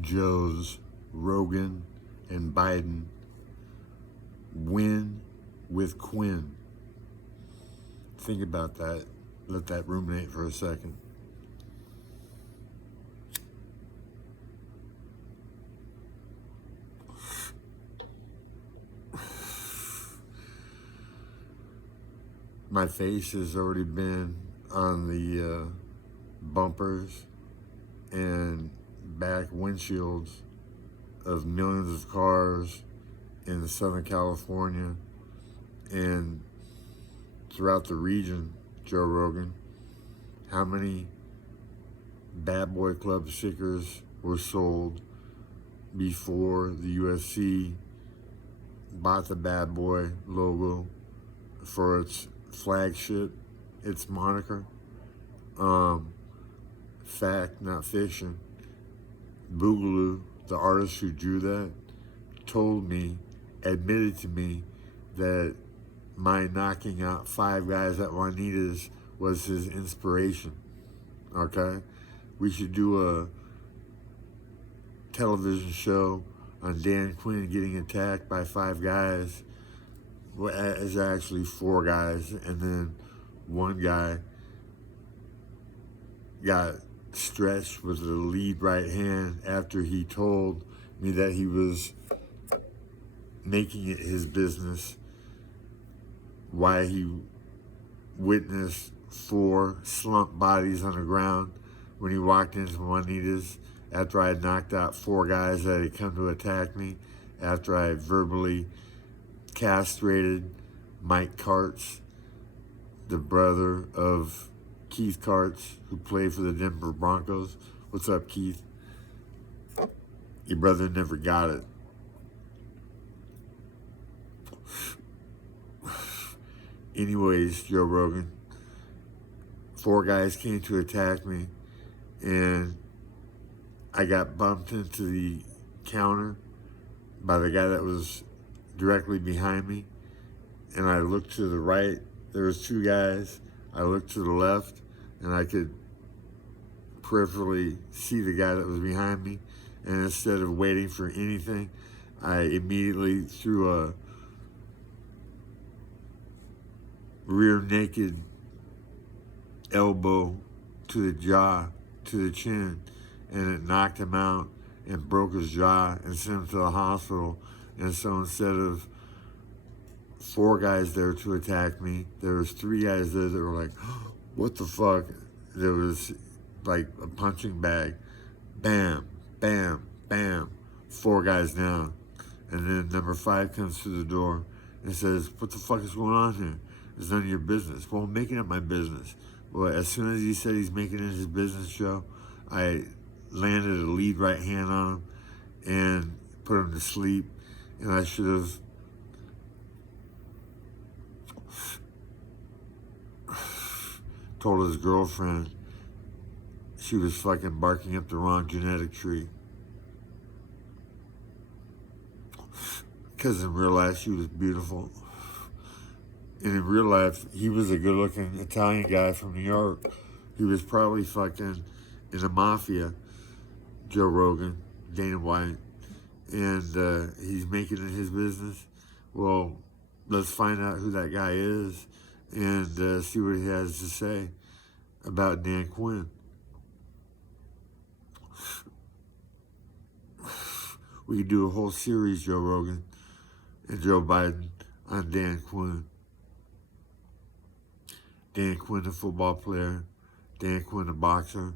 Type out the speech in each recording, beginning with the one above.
Joe's, Rogan, and Biden win with Quinn. Think about that. Let that ruminate for a second. My face has already been on the bumpers and back windshields of millions of cars in Southern California and throughout the region, Joe Rogan. How many Bad Boy Club stickers were sold before the UFC bought the Bad Boy logo for its flagship, its moniker? Fact, not fiction. Boogaloo, the artist who drew that, told me, admitted to me, that my knocking out 5 guys at Juanita's was his inspiration. Okay? We should do a television show on Dan Quinn getting attacked by 5 guys. Well, it's actually 4 guys, and then one guy got stretched with the lead right hand after he told me that he was making it his business why he witnessed 4 slumped bodies on the ground when he walked into Juanita's after I had knocked out 4 guys that had come to attack me, after I verbally castrated Mike Karts, the brother of Keith Karts, who played for the Denver Broncos. What's up, Keith? Your brother never got it. Anyways, Joe Rogan, 4 guys came to attack me, and I got bumped into the counter by the guy that was directly behind me, and I looked to the right. There was 2 guys. I looked to the left, and I could peripherally see the guy that was behind me, and instead of waiting for anything, I immediately threw a rear naked elbow to the jaw, to the chin, and it knocked him out and broke his jaw and sent him to the hospital. And so instead of 4 guys there to attack me, there was 3 guys there that were like, what the fuck? There was like a punching bag. Bam, bam, bam. 4 guys down. And then number 5 comes through the door and says, what the fuck is going on here? It's none of your business. Well, I'm making it my business. Well, as soon as he said he's making it his business show, I landed a lead right hand on him and put him to sleep. And I should have told his girlfriend she was fucking barking up the wrong genetic tree. Because in real life, she was beautiful. And in real life, he was a good-looking Italian guy from New York. He was probably fucking in the mafia, Joe Rogan, Dana White, and he's making it his business. Well, let's find out who that guy is and see what he has to say about Dan Quinn. We could do a whole series, Joe Rogan and Joe Biden, on Dan Quinn. Dan Quinn, the football player. Dan Quinn, the boxer.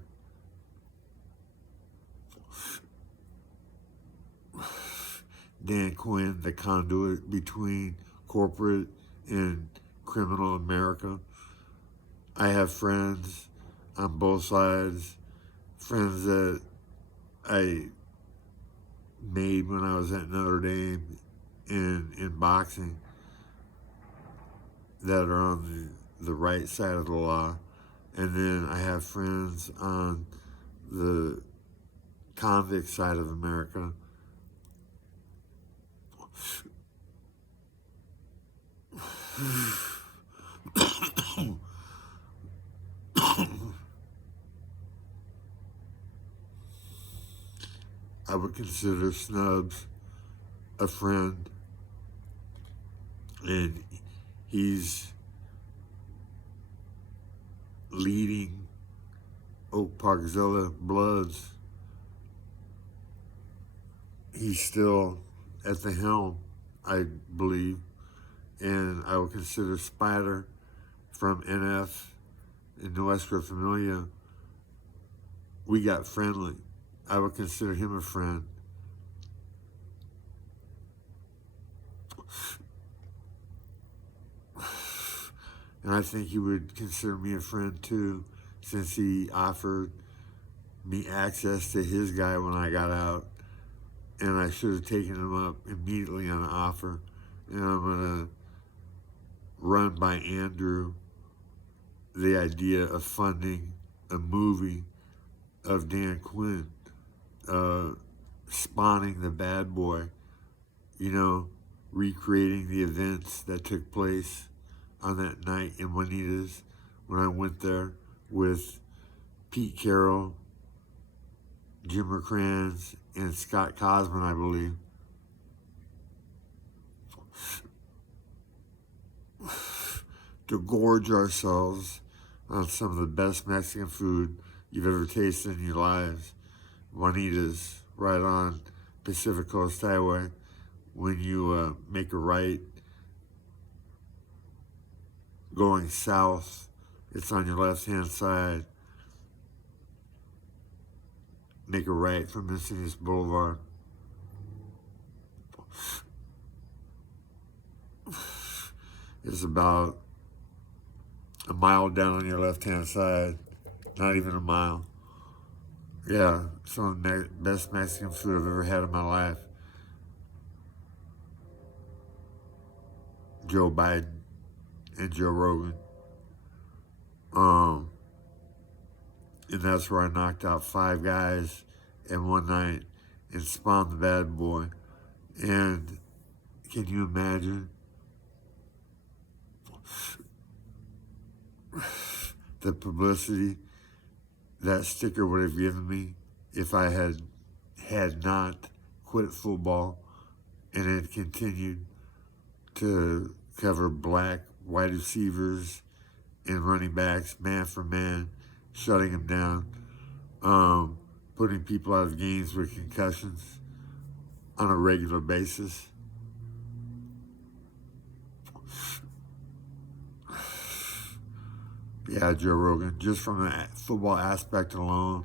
Dan Quinn, the conduit between corporate and criminal America. I have friends on both sides, friends that I made when I was at Notre Dame in boxing, that are on the right side of the law. And then I have friends on the convict side of America. I would consider Snubs a friend, and he's leading Oak Parkzilla Bloods. He's still at the helm, I believe, and I would consider Spider from NF in Nuestra Familia. We got friendly. I would consider him a friend. And I think he would consider me a friend too, since he offered me access to his guy when I got out. And I should have taken him up immediately on the offer. And I'm going to run by Andrew the idea of funding a movie of Dan Quinn, spawning the bad boy, recreating the events that took place on that night in Juanita's when I went there with Pete Carroll, Jim McCrans, and Scott Cosman, I believe. To gorge ourselves on some of the best Mexican food you've ever tasted in your lives. Juanita's, right on Pacific Coast Highway. When you make a right going south, it's on your left-hand side. Make a right from Encinitas Boulevard. It's about a mile down on your left-hand side. Not even a mile. Yeah, some of the best Mexican food I've ever had in my life. Joe Biden and Joe Rogan. And that's where I knocked out 5 guys in one night and spawned the bad boy. And can you imagine the publicity that sticker would have given me if I had not quit football and had continued to cover black wide receivers and running backs man for man, shutting them down, putting people out of games with concussions on a regular basis. Yeah, Joe Rogan, just from the football aspect alone,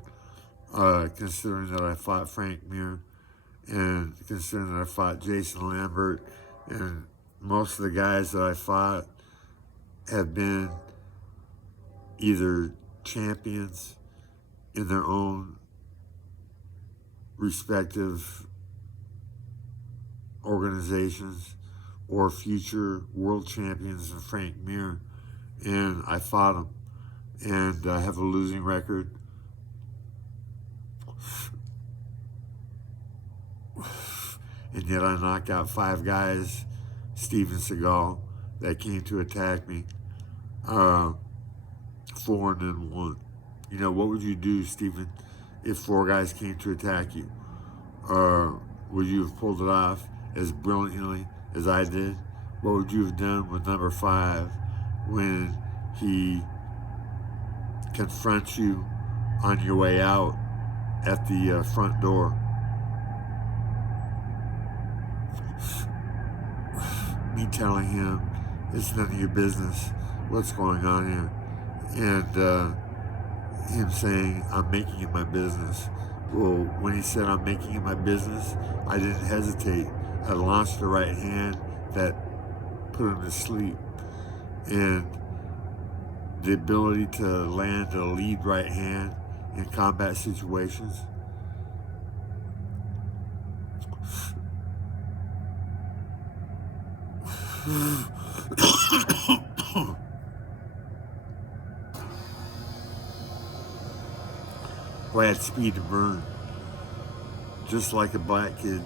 considering that I fought Frank Mir, and considering that I fought Jason Lambert, and most of the guys that I fought have been either champions in their own respective organizations or future world champions in Frank Mir, and I fought him, and I have a losing record. And yet I knocked out 5 guys, Steven Seagal, that came to attack me, 4-1. What would you do, Steven, if 4 guys came to attack you? Would you have pulled it off as brilliantly as I did? What would you have done with number 5 when he confronts you on your way out at the front door? Me telling him it's none of your business what's going on here, and him saying I'm making it my business. Well, when he said I'm making it my business, I didn't hesitate. I launched the right hand that put him to sleep, and the ability to land a lead right hand in combat situations. Well, I had speed to burn, just like a black kid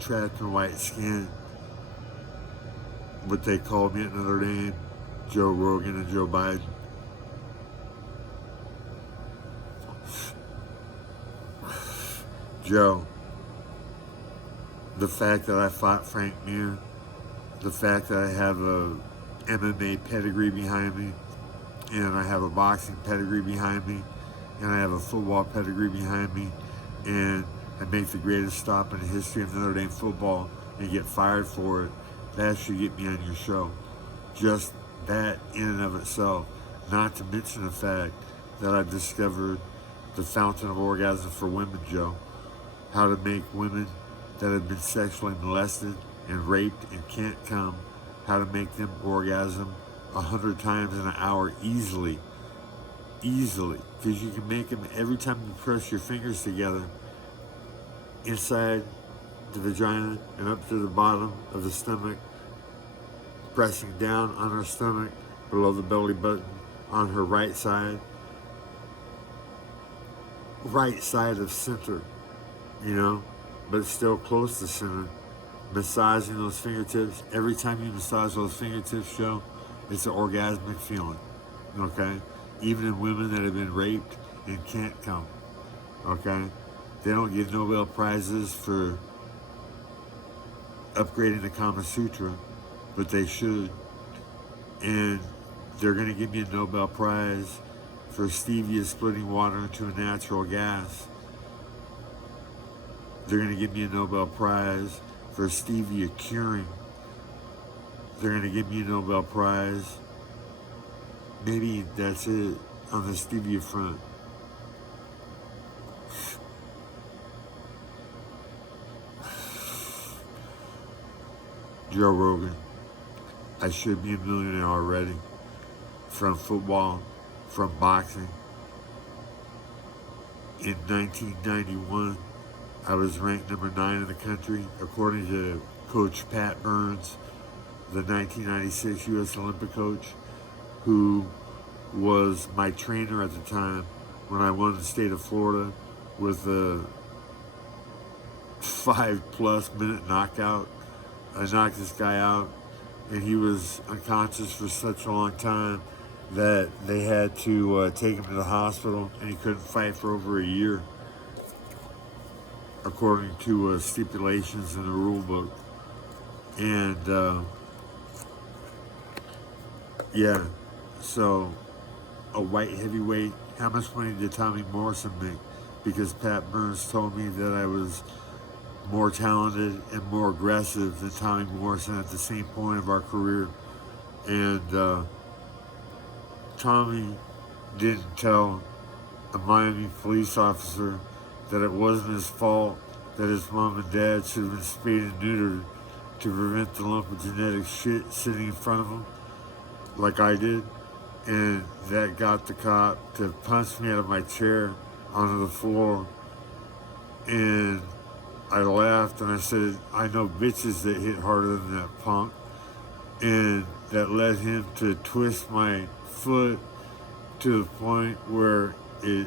trapped in white skin. But they called me another name, Joe Rogan and Joe Biden. Joe, the fact that I fought Frank Mir, the fact that I have a MMA pedigree behind me, and I have a boxing pedigree behind me, and I have a football pedigree behind me, and I make the greatest stop in the history of Notre Dame football and get fired for it, that should get me on your show. Just that in and of itself, not to mention the fact that I've discovered the fountain of orgasm for women, Joe. How to make women that have been sexually molested and raped and can't come, how to make them orgasm 100 times in an hour easily, because you can make them every time you press your fingers together inside the vagina and up to the bottom of the stomach, pressing down on her stomach below the belly button on her right side of center, you know, but still close to center, massaging those fingertips. Every time you massage those fingertips, Joe, it's an orgasmic feeling, okay? Even in women that have been raped and can't come, okay? They don't get Nobel Prizes for upgrading the Kama Sutra, but they should. And they're going to give me a Nobel Prize for stevia splitting water into a natural gas. They're going to give me a Nobel Prize for stevia curing. They're going to give me a Nobel Prize. Maybe that's it on the stevia front. Joe Rogan, I should be a millionaire already. From football, from boxing. In 1991, I was ranked number 9 in the country, according to Coach Pat Burns, the 1996 U.S. Olympic coach, who was my trainer at the time when I won the state of Florida with a 5+ minute knockout. I knocked this guy out, and he was unconscious for such a long time that they had to take him to the hospital, and he couldn't fight for over a year, according to stipulations in the rule book. And yeah, so a white heavyweight, how much money did Tommy Morrison make? Because Pat Burns told me that I was more talented and more aggressive than Tommy Morrison at the same point of our career. And Tommy didn't tell a Miami police officer that it wasn't his fault that his mom and dad should have been spayed and neutered to prevent the lump of genetic shit sitting in front of him, like I did. And that got the cop to punch me out of my chair onto the floor. And I laughed and I said, I know bitches that hit harder than that punk. And that led him to twist my foot to the point where it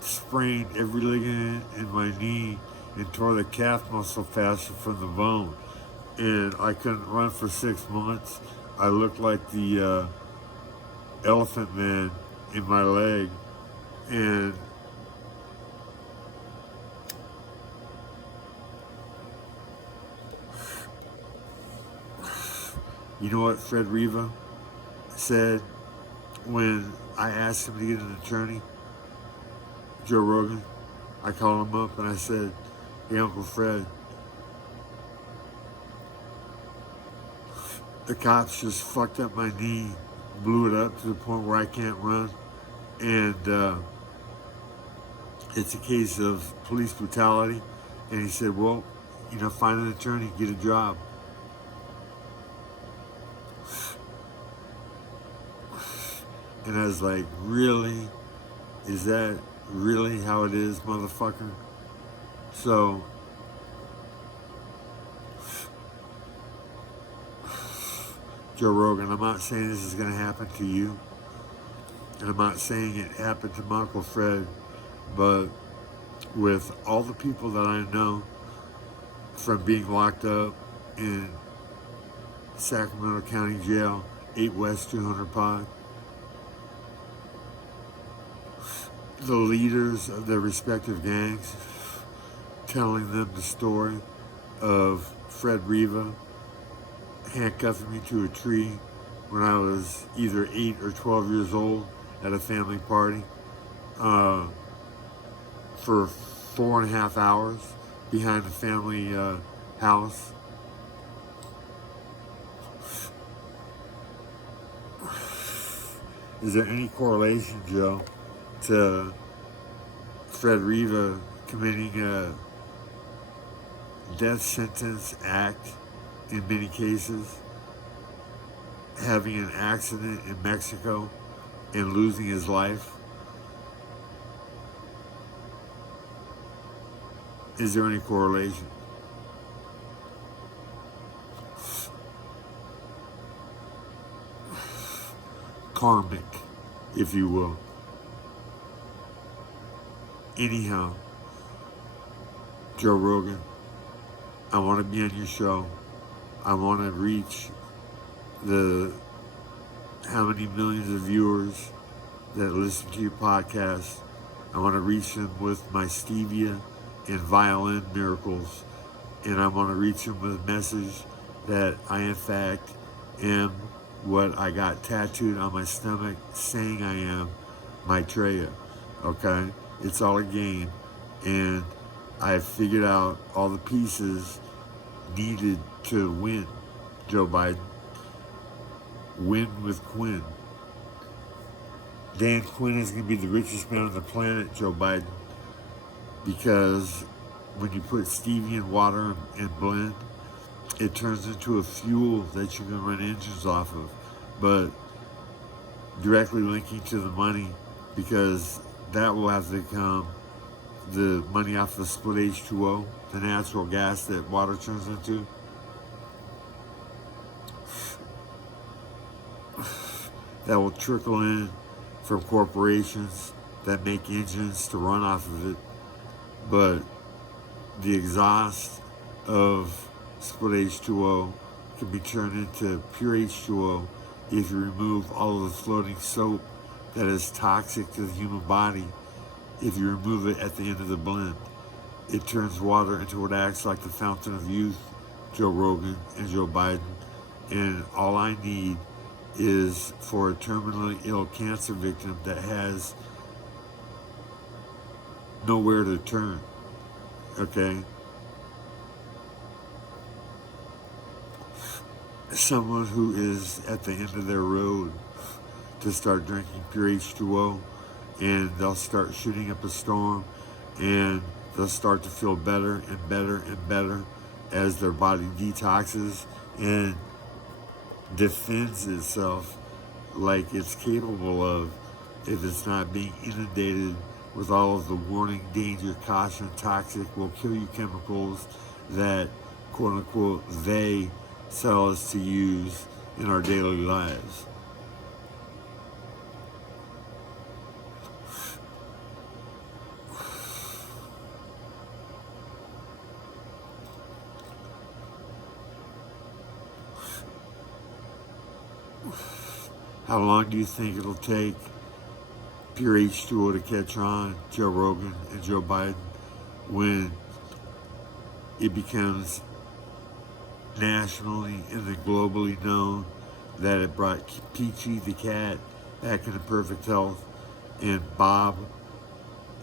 sprained every ligament in my knee and tore the calf muscle fascia from the bone. And I couldn't run for 6 months. I looked like the Elephant Man in my leg. And you know what Fred Riva said when I asked him to get an attorney? Joe Rogan. I called him up and I said, hey, Uncle Fred, the cops just fucked up my knee, blew it up to the point where I can't run. And it's a case of police brutality. And he said, well, you know, find an attorney, get a job. And I was like, really? Is that really how it is, motherfucker? So, Joe Rogan, I'm not saying this is going to happen to you. And I'm not saying it happened to my Uncle Fred. But with all the people that I know from being locked up in Sacramento County Jail, 8 West 200 Pod, the leaders of their respective gangs, telling them the story of Fred Riva handcuffing me to a tree when I was either 8 or 12 years old at a family party for 4.5 hours behind the family house. Is there any correlation, Joe, to Fred Riva committing a death sentence act in many cases, having an accident in Mexico and losing his life? Is there any correlation? Karmic, if you will. Anyhow, Joe Rogan, I want to be on your show. I want to reach the how many millions of viewers that listen to your podcast. I want to reach them with my stevia and violin miracles. And I want to reach them with a message that I, in fact, am what I got tattooed on my stomach saying I am, Maitreya. Okay? It's all a game. And I've figured out all the pieces needed to win Joe Biden. Win with Quinn. Dan Quinn is going to be the richest man on the planet, Joe Biden, because when you put stevia in water and blend, it turns into a fuel that you can run engines off of, but directly linking to the money, because that will have to come the money off the split H2O, the natural gas that water turns into. That will trickle in from corporations that make engines to run off of it. But the exhaust of split H2O can be turned into pure H2O if you remove all of the floating soap that is toxic to the human body. If you remove it at the end of the blend, it turns water into what acts like the fountain of youth, Joe Rogan and Joe Biden. And all I need is for a terminally ill cancer victim that has nowhere to turn, okay? Someone who is at the end of their road to start drinking pure H2O, and they'll start shooting up a storm, and they'll start to feel better and better and better as their body detoxes and defends itself like it's capable of, if it's not being inundated with all of the warning, danger, caution, toxic, will kill you chemicals that, quote unquote, they sell us to use in our daily lives. How long do you think it'll take pure H2O to catch on, Joe Rogan and Joe Biden, when it becomes nationally and then globally known that it brought Peachy the cat back into perfect health and Bob,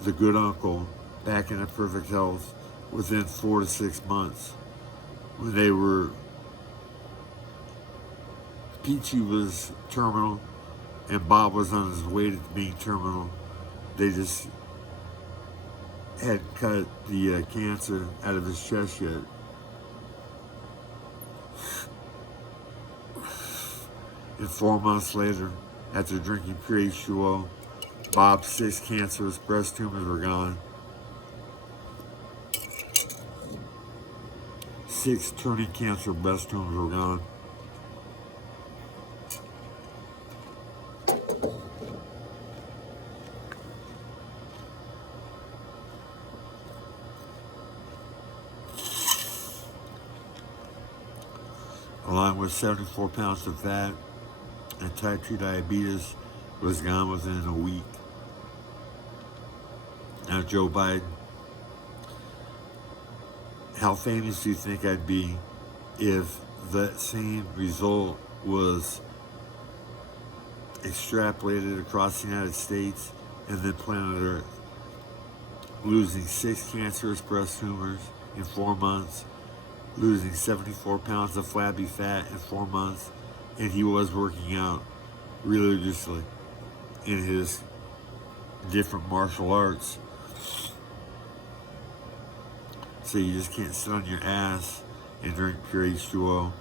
the good uncle, back into perfect health within 4 to 6 months? When they were, Peachy was terminal and Bob was on his way to being terminal. They just hadn't cut the cancer out of his chest yet. And 4 months later, after drinking pure H2O, Bob's 6 cancerous breast tumors were gone. 6 turning cancer breast tumors were gone. Along with 74 pounds of fat, and type 2 diabetes was gone within a week. Now Joe Biden, How famous do you think I'd be if that same result was extrapolated across the United States and then planet Earth? Losing 6 cancerous breast tumors in 4 months, losing 74 pounds of flabby fat in 4 months, and he was working out religiously in his different martial arts. So you just can't sit on your ass and drink pure H2O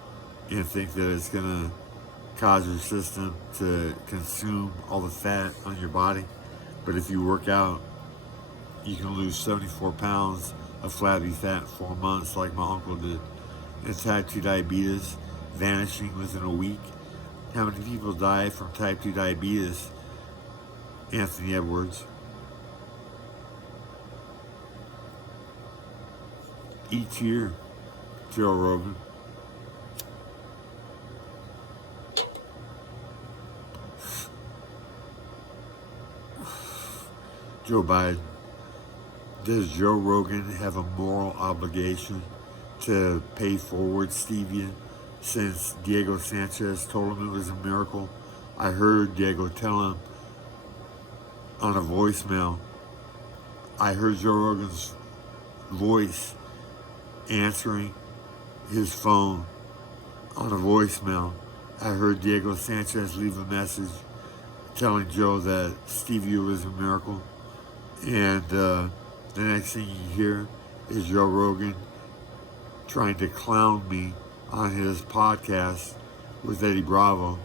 and think that it's gonna cause your system to consume all the fat on your body. But if you work out, you can lose 74 pounds of flabby fat in 4 months like my uncle did. And type 2 diabetes vanishing within a week. How many people die from type 2 diabetes, Anthony Edwards? Each year, Joe Rogan. Joe Biden. Does Joe Rogan have a moral obligation to pay forward stevia since Diego Sanchez told him it was a miracle? I heard Diego tell him on a voicemail. I heard Joe Rogan's voice answering his phone on a voicemail. I heard Diego Sanchez leave a message telling Joe that stevia was a miracle. And the next thing you hear is Joe Rogan trying to clown me on his podcast with Eddie Bravo.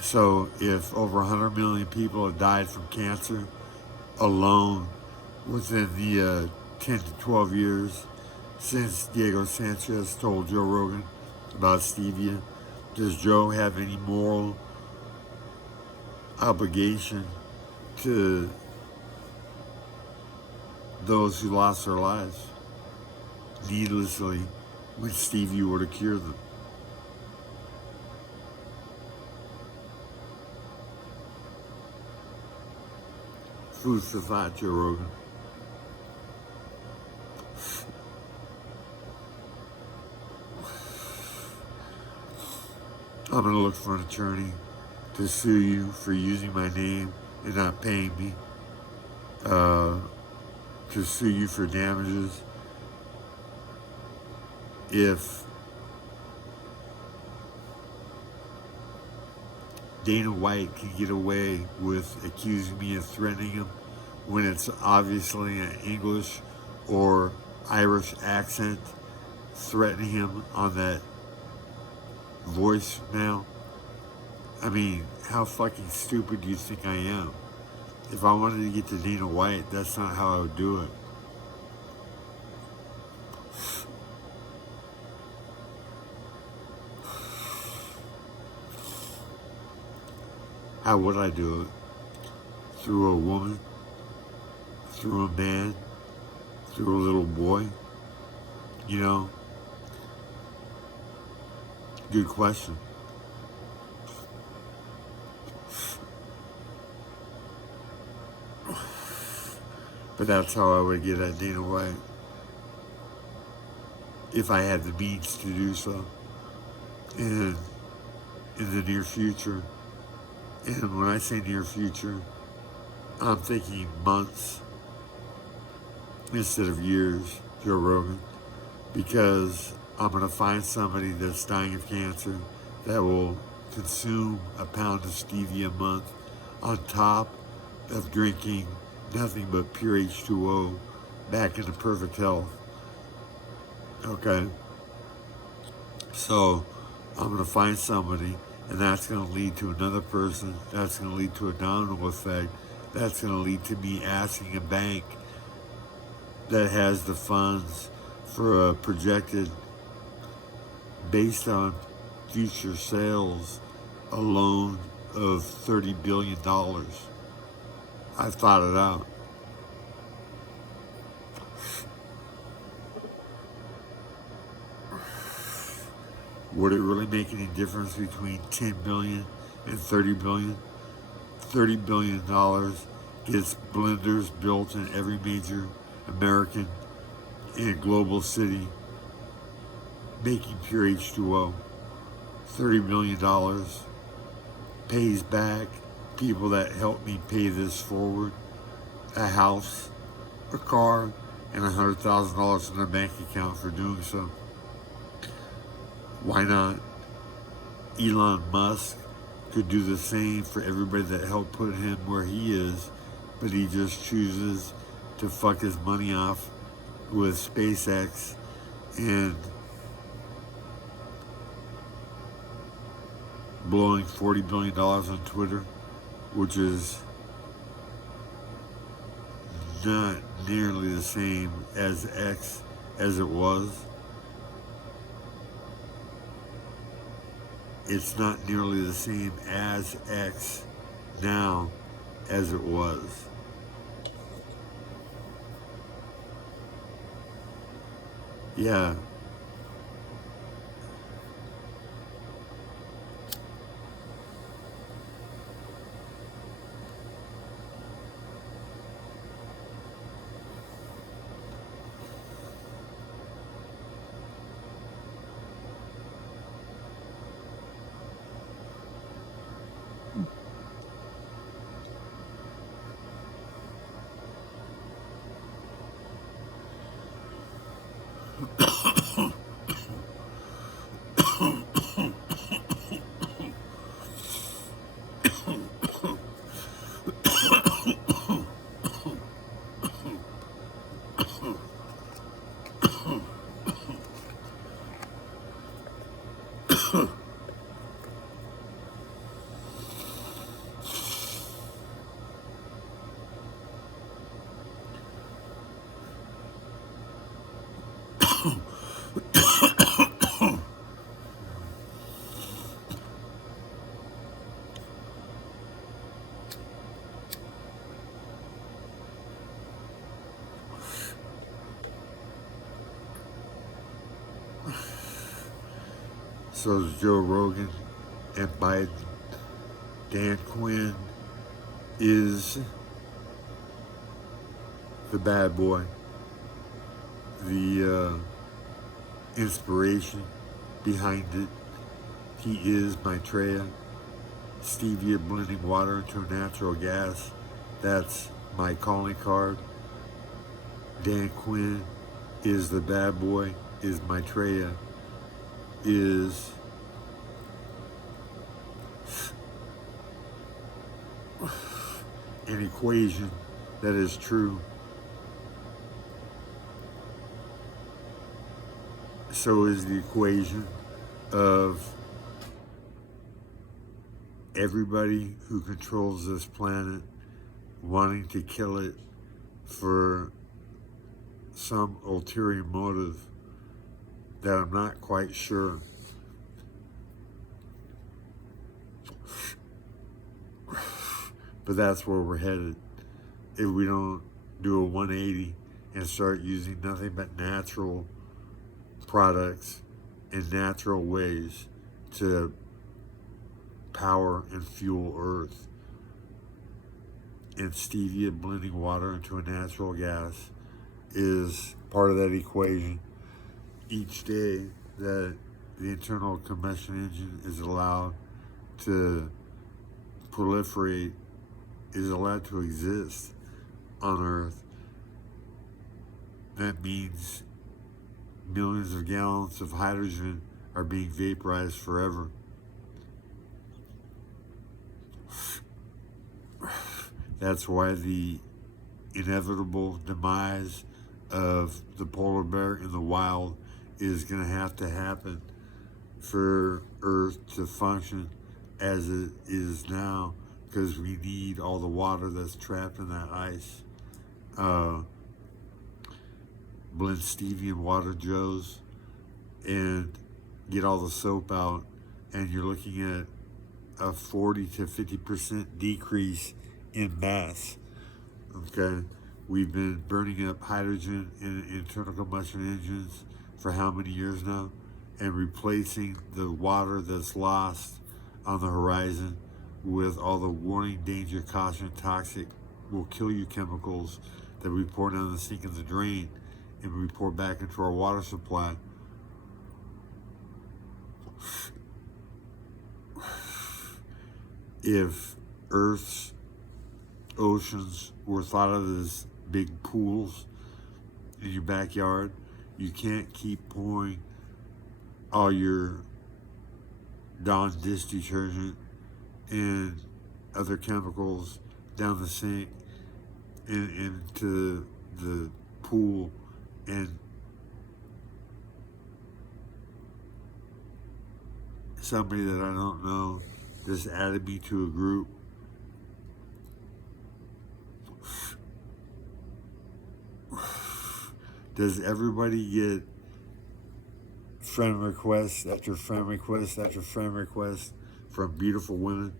So if over 100 million people have died from cancer alone within the 10 to 12 years since Diego Sanchez told Joe Rogan about stevia, does Joe have any moral obligation to those who lost their lives needlessly when stevia were to cure them? Food for thought, Joe Rogan. I'm going to look for an attorney to sue you for using my name and not paying me, to sue you for damages if Dana White can get away with accusing me of threatening him when it's obviously an English or Irish accent threatening him on that voicemail. I mean, how fucking stupid do you think I am? If I wanted to get to Dana White, that's not how I would do it. How would I do it? Through a woman? Through a man? Through a little boy? You know? Good question. But that's how I would get at Dana White. If I had the means to do so. And in the near future. And when I say near future, I'm thinking months instead of years, Joe Rogan, because I'm going to find somebody that's dying of cancer that will consume a pound of stevia a month on top of drinking nothing but pure H2O back into perfect health. Okay? So I'm going to find somebody, and that's going to lead to another person. That's going to lead to a domino effect. That's going to lead to me asking a bank that has the funds for a projected, based on future sales, a loan of $30 billion. I've thought it out. Would it really make any difference between 10 billion and 30 billion? $30 billion gets blenders built in every major American and global city making pure H2O. $30 million pays back people that helped me pay this forward a house, a car, and $100,000 in their bank account for doing so. Why not? Elon Musk could do the same for everybody that helped put him where he is, but he just chooses to fuck his money off with SpaceX and blowing $40 billion on Twitter, which is not nearly the same as X as it was. It's not nearly the same as X now as it was. Yeah. So is Joe Rogan and Biden. Dan Quinn is the bad boy, the inspiration behind it. He is Maitreya, stevia blending water into natural gas. That's my calling card. Dan Quinn is the bad boy, is Maitreya, is an equation that is true. So is the equation of everybody who controls this planet wanting to kill it for some ulterior motive that I'm not quite sure. But that's where we're headed if we don't do a 180 and start using nothing but natural products in natural ways to power and fuel Earth. And stevia blending water into a natural gas is part of that equation. Each day that the internal combustion engine is allowed to proliferate, is allowed to exist on Earth, that means millions of gallons of hydrogen are being vaporized forever. That's why the inevitable demise of the polar bear in the wild is going to have to happen for Earth to function as it is now, because we need all the water that's trapped in that ice. Blend stevia and water, Joes, and get all the soap out, and you're looking at a 40 to 50% decrease in mass. Okay, we've been burning up hydrogen in internal combustion engines for how many years now, and replacing the water that's lost on the horizon with all the warning, danger, caution, toxic, will kill you chemicals that we pour down the sink and the drain and we pour back into our water supply. If Earth's oceans were thought of as big pools in your backyard, you can't keep pouring all your Dawn dish detergent and other chemicals down the sink and into the pool, and somebody that I don't know just added me to a group. Does everybody get friend requests after friend requests after friend requests from beautiful women?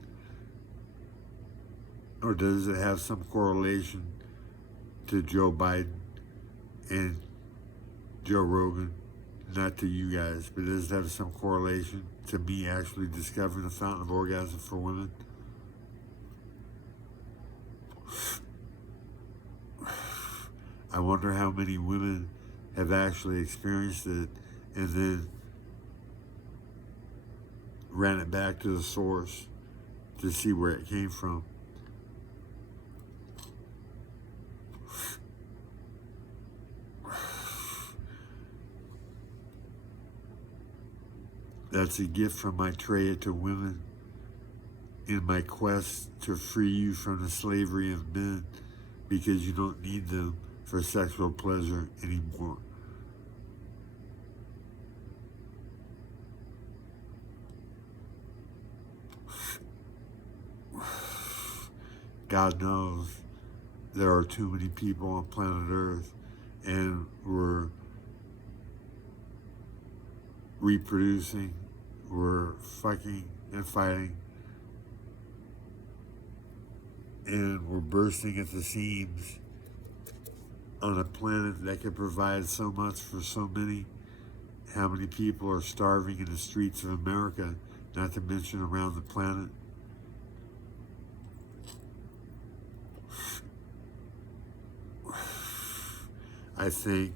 Or does it have some correlation to Joe Biden and Joe Rogan? Not to you guys, but does it have some correlation to me actually discovering the fountain of orgasm for women? I wonder how many women have actually experienced it and then ran it back to the source to see where it came from. That's a gift from Maitreya to women in my quest to free you from the slavery of men, because you don't need them for sexual pleasure anymore. God knows there are too many people on planet Earth, and we're reproducing, we're fucking and fighting, and we're bursting at the seams on a planet that could provide so much for so many. How many people are starving in the streets of America, not to mention around the planet? I think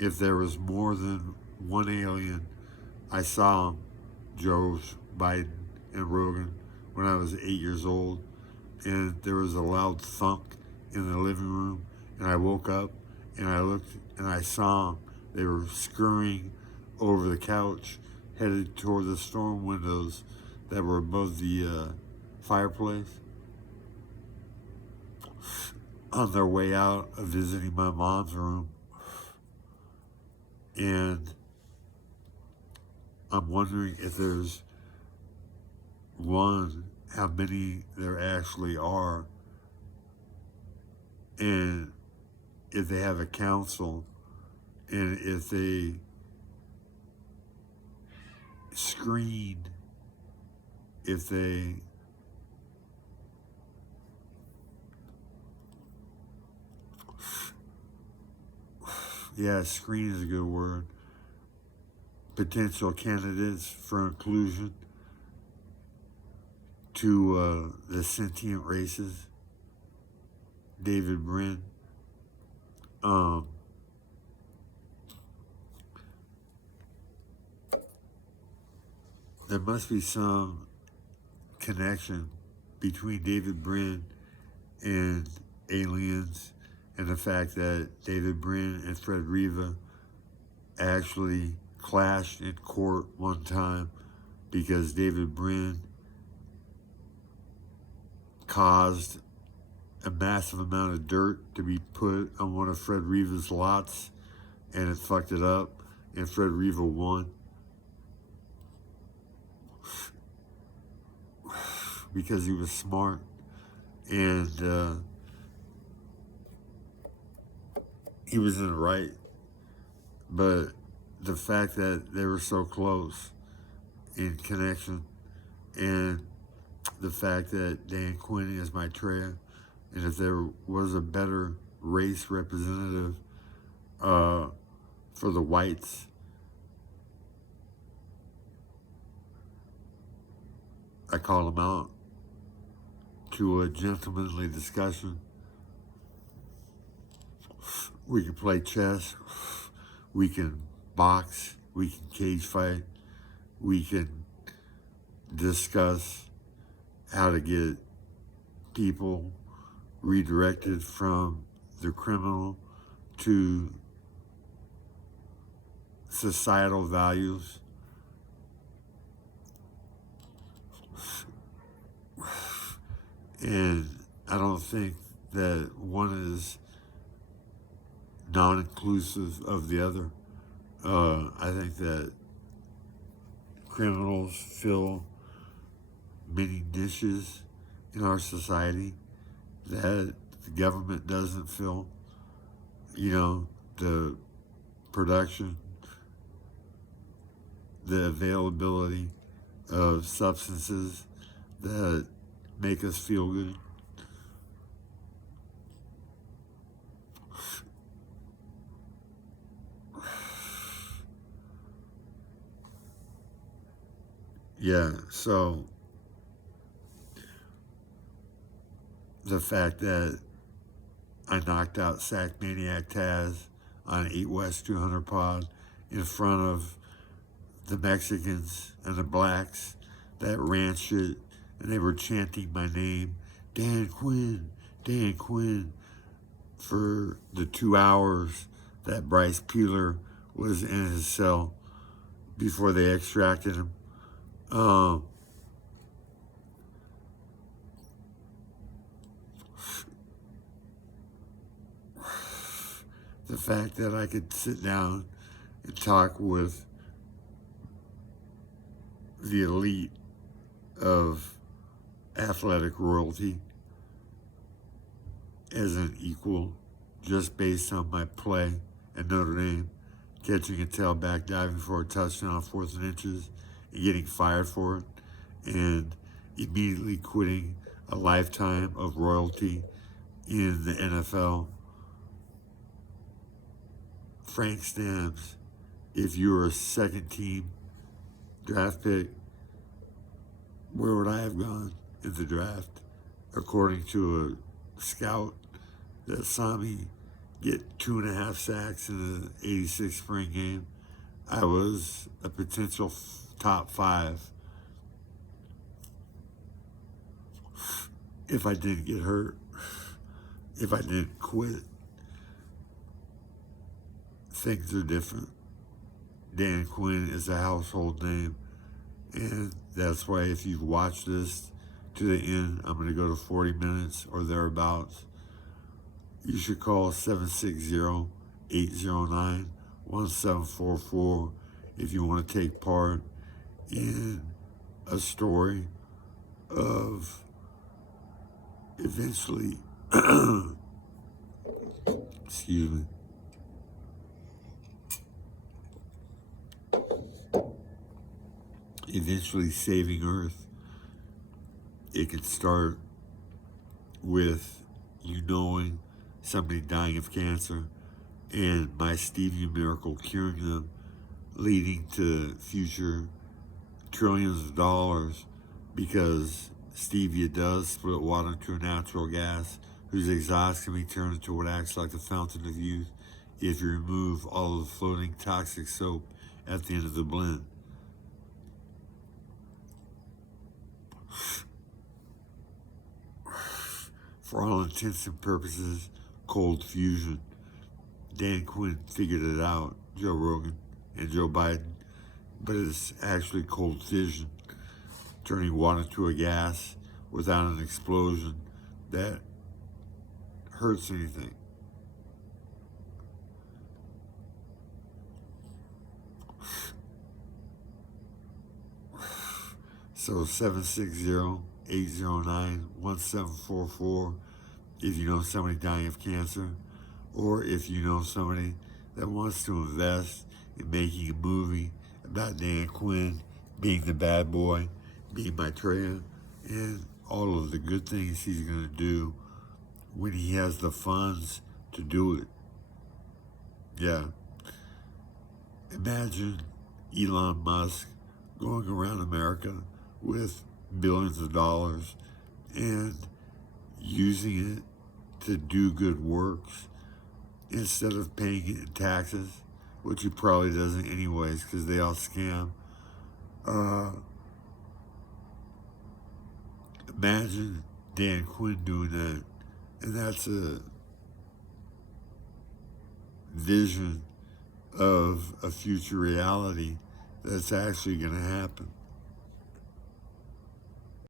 if there was more than one alien, I saw him, Joe Biden and Rogan, when I was 8 years old, and there was a loud thunk in the living room, and I woke up and I looked and I saw them. They were scurrying over the couch, headed toward the storm windows that were above the fireplace, on their way out of visiting my mom's room. And I'm wondering if there's one, how many there actually are, and if they have a council, and if they screen, if they screen is a good word, potential candidates for inclusion to the sentient races. David Brin. There must be some connection between David Brin and aliens, and the fact that David Brin and Fred Riva actually clashed in court one time because David Brin caused a massive amount of dirt to be put on one of Fred Riva's lots, and it fucked it up, and Fred Riva won because he was smart, and he was in the right. But the fact that they were so close in connection, and the fact that Dan Quinn is Maitreya, and if there was a better race representative for the whites, I called him out to a gentlemanly discussion. We can play chess, we can box, we can cage fight, we can discuss how to get people redirected from the criminal to societal values. And I don't think that one is non-inclusive of the other. I think that criminals fill many niches in our society that the government doesn't fill. You know, the production, the availability of substances that make us feel good. Yeah, so the fact that I knocked out Sack Maniac Taz on an 8 West 200 pod in front of the Mexicans and the blacks that ran shit, and they were chanting my name, Dan Quinn, Dan Quinn, for the 2 hours that Bryce Peeler was in his cell before they extracted him. The fact that I could sit down and talk with the elite of athletic royalty as an equal, just based on my play at Notre Dame, catching a tailback, diving for a touchdown on 4th and inches, and getting fired for it, and immediately quitting a lifetime of royalty in the NFL. Frank Stamps, if you were a second team draft pick, where would I have gone in the draft? According to a scout that saw me get 2.5 sacks in the '86 spring game, I was a potential top 5 if I didn't get hurt, if I didn't quit. Things are different. Dan Quinn is a household name, and that's why if you've watched this to the end, I'm going to go to 40 minutes or thereabouts. You should call 760-809-1744 if you want to take part in a story of eventually, excuse me, eventually saving Earth. It could start with you knowing somebody dying of cancer and my stevia miracle curing them, leading to future trillions of dollars, because stevia does split water into a natural gas whose exhaust can be turned into what acts like the fountain of youth if you remove all of the floating toxic soap at the end of the blend. For all intents and purposes, cold fusion. Dan Quinn figured it out, Joe Rogan and Joe Biden, but it's actually cold fission, turning water to a gas without an explosion that hurts anything. So 760-809-1744 if you know somebody dying of cancer, or if you know somebody that wants to invest in making a movie about Dan Quinn being the bad boy, being Maitreya, and all of the good things he's going to do when he has the funds to do it. Yeah. Imagine Elon Musk going around America with billions of dollars and using it to do good works instead of paying it in taxes, which he probably doesn't anyways because they all scam. Imagine Dan Quinn doing that. And that's a vision of a future reality that's actually going to happen.